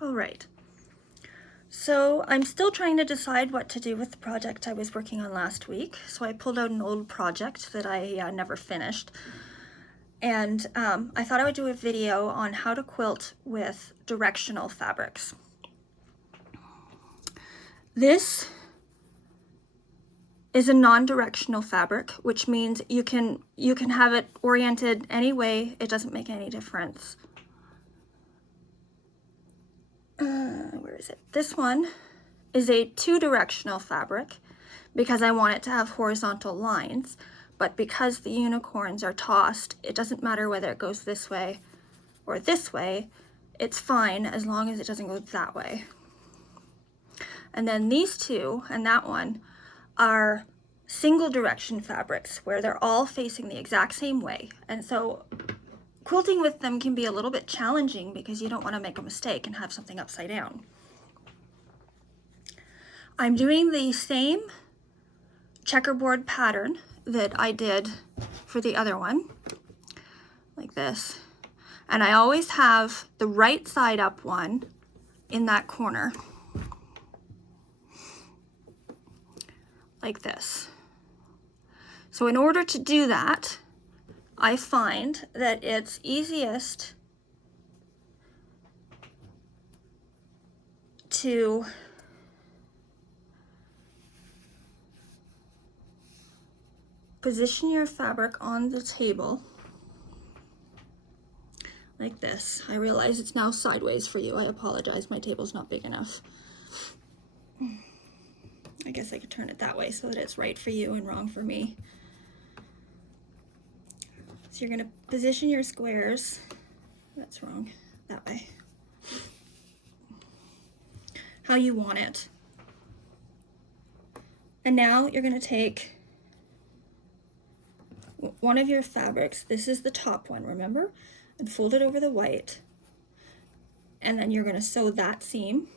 All right. So I'm still trying to decide what to do with the project I was working on last week. So I pulled out an old project that I never finished. And I thought I would do a video on how to quilt with directional fabrics. This is a non-directional fabric, which means you can have it oriented any way. It doesn't make any difference. Where is it? This one is a two-directional fabric because I want it to have horizontal lines, but because the unicorns are tossed, it doesn't matter whether it goes this way or this way. It's fine as long as it doesn't go that way. And then these two and that one are single direction fabrics where they're all facing the exact same way. And so quilting with them can be a little bit challenging because you don't want to make a mistake and have something upside down. I'm doing the same checkerboard pattern that I did for the other one, like this. And I always have the right side up one in that corner, like this. So in order to do that, I find that it's easiest to position your fabric on the table like this. I realize it's now sideways for you. I apologize, my table's not big enough. I guess I could turn it that way so that it's right for you and wrong for me. So you're gonna position your squares, that's wrong, that way, how you want it. And now you're gonna take one of your fabrics, this is the top one, remember? And fold it over the white. And then you're gonna sew that seam.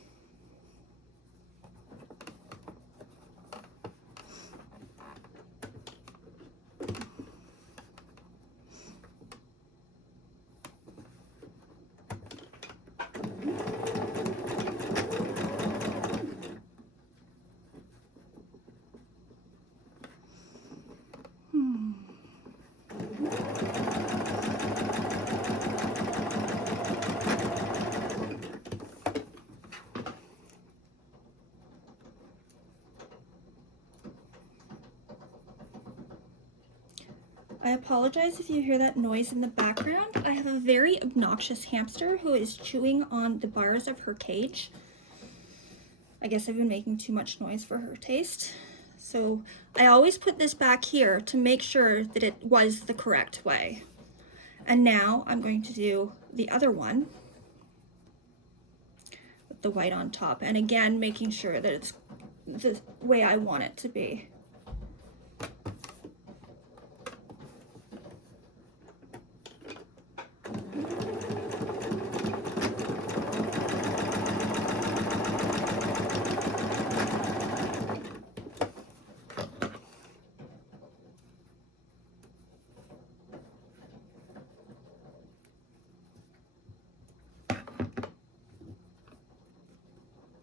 I apologize if you hear that noise in the background. I have a very obnoxious hamster who is chewing on the bars of her cage. I guess I've been making too much noise for her taste. So I always put this back here to make sure that it was the correct way. And now I'm going to do the other one with the white on top. And again, making sure that it's the way I want it to be.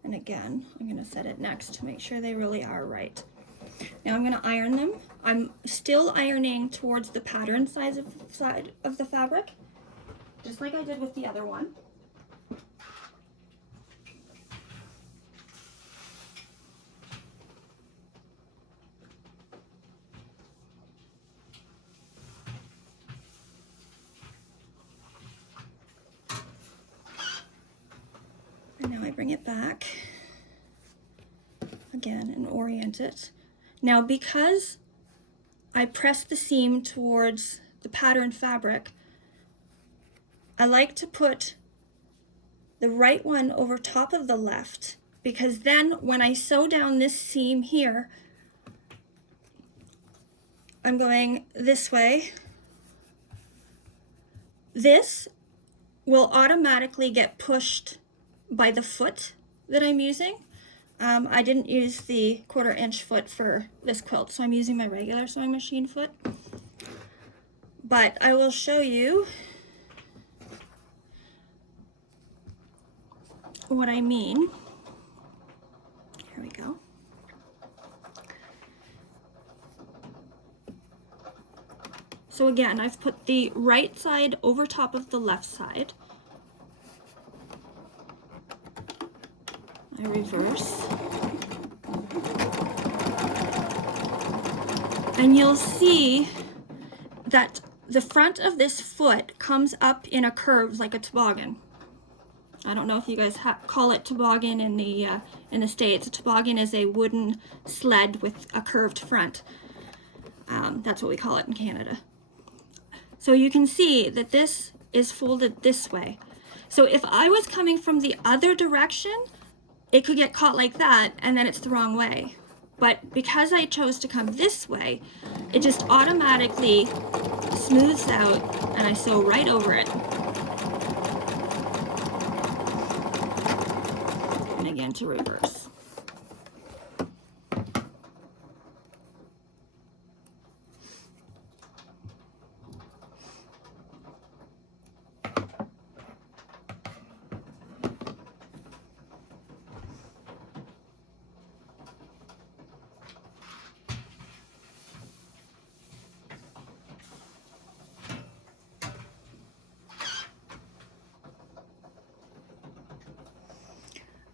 And again, I'm going to set it next to make sure they really are right. Now I'm going to iron them. I'm still ironing towards the pattern side of the fabric, just like I did with the other one. And now I bring it back again and orient it. Now because I press the seam towards the pattern fabric, I like to put the right one over top of the left, because then when I sew down this seam here, I'm going this way. This will automatically get pushed by the foot that I'm using. I didn't use the 1/4 inch foot for this quilt, so I'm using my regular sewing machine foot. But I will show you what I mean. Here we go. So again, I've put the right side over top of the left side. I reverse. And you'll see that the front of this foot comes up in a curve like a toboggan. I don't know if you guys call it toboggan in the States. A toboggan is a wooden sled with a curved front. That's what we call it in Canada. So you can see that this is folded this way. So if I was coming from the other direction, it could get caught like that and then it's the wrong way. But because I chose to come this way, it just automatically smooths out and I sew right over it. And again to reverse.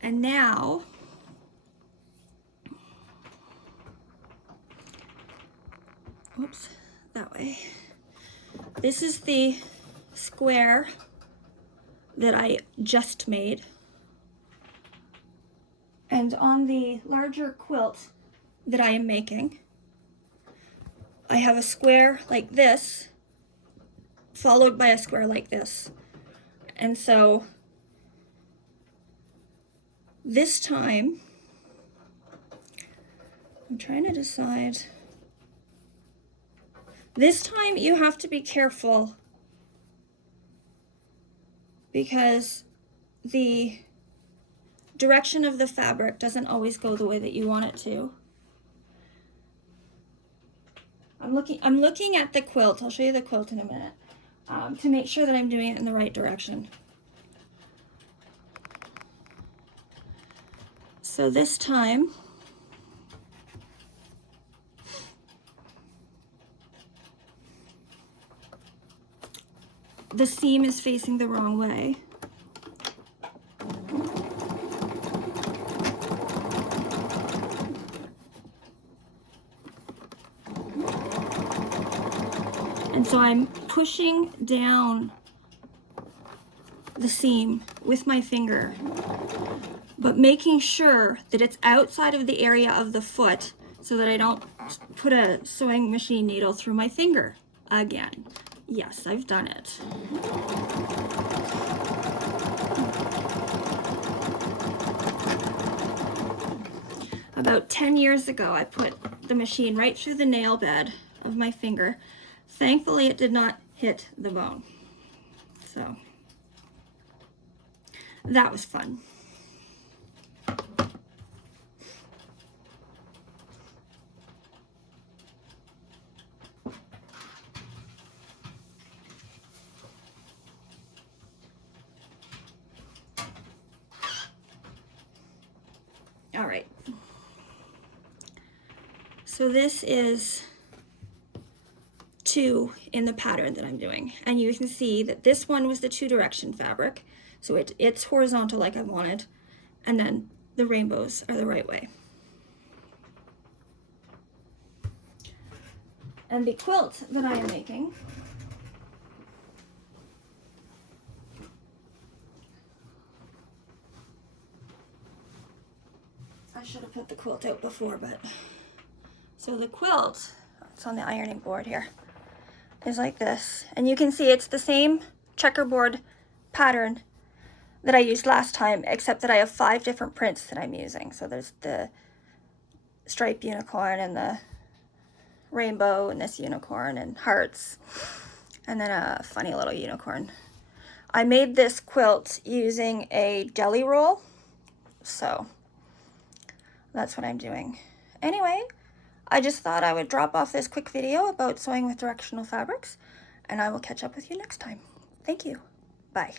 And now, whoops, that way. This is the square that I just made. And on the larger quilt that I am making, I have a square like this, followed by a square like this. And so this time, I'm trying to decide. This time you have to be careful because the direction of the fabric doesn't always go the way that you want it to. I'm looking at the quilt. I'll show you the quilt in a minute to make sure that I'm doing it in the right direction. So this time, the seam is facing the wrong way. And so I'm pushing down the seam with my finger, but making sure that it's outside of the area of the foot so that I don't put a sewing machine needle through my finger again. Yes, I've done it. About 10 years ago, I put the machine right through the nail bed of my finger. Thankfully, it did not hit the bone. So that was fun. All right. So this is 2 in the pattern that I'm doing, and you can see that this one was the 2-direction fabric, so it's horizontal like I wanted, and then the rainbows are the right way. And the quilt that I am making I should have put the quilt out before, but so the quilt, it's on the ironing board here, is like this, and you can see it's the same checkerboard pattern that I used last time, except that I have 5 different prints that I'm using. So there's the striped unicorn and the rainbow and this unicorn and hearts, and then a funny little unicorn. I made this quilt using a deli roll, so that's what I'm doing. Anyway, I just thought I would drop off this quick video about sewing with directional fabrics, and I will catch up with you next time. Thank you. Bye.